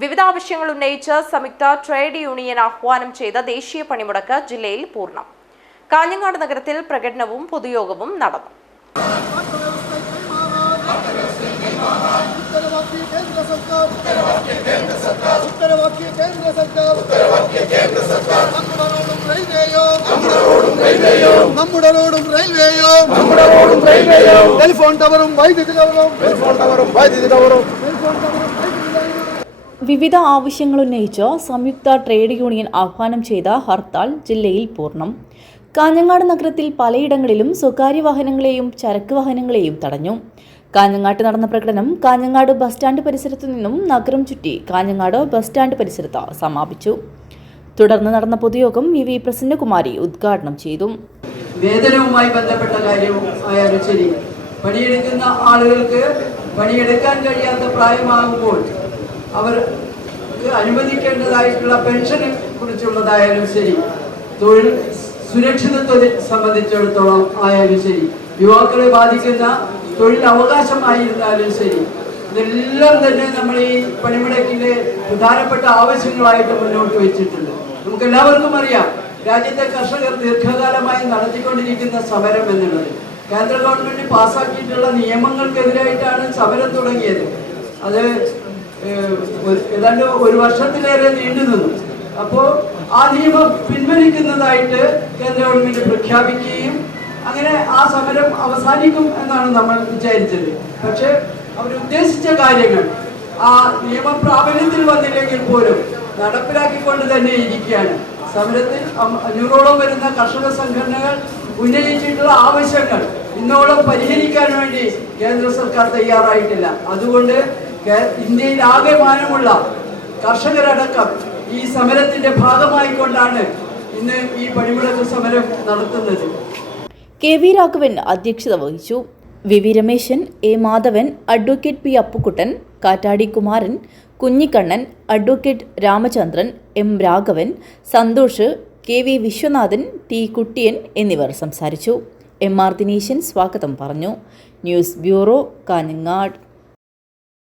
വിവിധ ആവശ്യങ്ങൾ ഉന്നയിച്ച് സംയുക്ത ട്രേഡ് യൂണിയൻ ആഹ്വാനം ചെയ്ത ദേശീയ പണിമുടക്ക് ജില്ലയിൽ പൂർണം. കാഞ്ഞങ്ങാട് നഗരത്തിൽ പ്രകടനവും പൊതുയോഗവും നടന്നു. നമ്മുടെ റോഡും റെയിൽവേയോ നമ്മുടെ റോഡും റെയിൽവേയോ. ടെലിഫോൺ ടവറും വൈദ്യുതി ടവറും ടെലിഫോൺ ടവറും വൈദ്യുതി ടവറും. ടെലിഫോൺ ടവറും ടവറും ആവശ്യങ്ങൾ ഉന്നയിച്ച് സംയുക്ത ട്രേഡ് യൂണിയൻ ആഹ്വാനം ചെയ്ത ഹർത്താൽ ജില്ലയിൽ പൂർണം. കാഞ്ഞങ്ങാട് നഗരത്തിൽ പലയിടങ്ങളിലും സ്വകാര്യ വാഹനങ്ങളെയും ചരക്ക് വാഹനങ്ങളെയും തടഞ്ഞു. കാഞ്ഞങ്ങാട്ട് നടന്ന പ്രകടനം കാഞ്ഞങ്ങാട് ബസ് സ്റ്റാൻഡ് പരിസരത്തു നിന്നും നഗരം ചുറ്റി കാഞ്ഞങ്ങാട് ബസ് സ്റ്റാൻഡ് പരിസരത്ത് സമാപിച്ചു. തുടർന്ന് നടന്ന പൊതുയോഗം വി വി പ്രസന്നകുമാരി ഉദ്ഘാടനം ചെയ്തു. വേതനവുമായി ബന്ധപ്പെട്ട കാര്യം ആയാലും ശരി. പണിയെടുക്കുന്ന ആളുകൾക്ക് പണിയെടുക്കാൻ കഴിയാത്ത പ്രായമാകുമ്പോൾ അവർക്ക് അനുവദിക്കേണ്ടതായിട്ടുള്ള പെൻഷനെ കുറിച്ചുള്ളതായാലും ശരി. തൊഴിൽ സുരക്ഷിതത്വത്തെ സംബന്ധിച്ചിടത്തോളം ആയാലും ശരി. യുവാക്കളെ ബാധിക്കുന്ന തൊഴിൽ അവകാശമായിരുന്നാലും ശരി. ഇതെല്ലാം തന്നെ നമ്മൾ ഈ പണിമുടക്കിന്റെ പ്രധാനപ്പെട്ട ആവശ്യങ്ങളായിട്ട് മുന്നോട്ട് വെച്ചിട്ടുണ്ട്. നമുക്ക് എല്ലാവർക്കും അറിയാം രാജ്യത്തെ കർഷകർ ദീർഘകാലമായി നടത്തിക്കൊണ്ടിരിക്കുന്ന സമരം എന്നുള്ളത്. കേന്ദ്ര ഗവൺമെന്റ് പാസ്സാക്കിയിട്ടുള്ള നിയമങ്ങൾക്കെതിരായിട്ടാണ് സമരം തുടങ്ങിയത്. അത് ഏതാണ്ട് ഒരു വർഷത്തിലേറെ നീണ്ടു നിന്നു. അപ്പോ ആ നിയമം പിൻവലിക്കുന്നതായിട്ട് കേന്ദ്ര ഗവൺമെന്റ് പ്രഖ്യാപിക്കുകയും അങ്ങനെ ആ സമരം അവസാനിക്കും എന്നാണ് നമ്മൾ വിചാരിച്ചത്. പക്ഷെ അവർ ഉദ്ദേശിച്ച കാര്യങ്ങൾ ആ നിയമം പ്രാബല്യത്തിൽ വന്നില്ലെങ്കിൽ പോലും നടപ്പിലാക്കിക്കൊണ്ട് തന്നെ ഇരിക്കുകയാണ്. സമരത്തിൽ അഞ്ഞൂറോളം വരുന്ന കർഷക സംഘടനകൾ ഉന്നയിച്ചിട്ടുള്ള ആവശ്യങ്ങൾ ഇന്നോളം പരിഹരിക്കാൻ വേണ്ടി കേന്ദ്ര സർക്കാർ തയ്യാറായിട്ടില്ല. അതുകൊണ്ട് ഇന്ത്യയിൽ ആകെ മാനമുള്ള കർഷകരടക്കം ഈ സമരത്തിന്റെ ഭാഗമായി കൊണ്ടാണ് ഇന്ന് ഈ പണിമുടക്ക് സമരം നടത്തുന്നത്. കെ വി രാഘവൻ അധ്യക്ഷത വഹിച്ചു. V V Rameshan A Madhavan advocate P Appukuttan Kattadi Kumaran Kunhikannan advocate Ramachandran M Raghavan Santhosh K V Viswanathan T Kuttiyan എന്നിവർ സംസാരിച്ചു. എം ആർ ദിനേശൻ സ്വാഗതം പറഞ്ഞു. News bureau Kanhangad.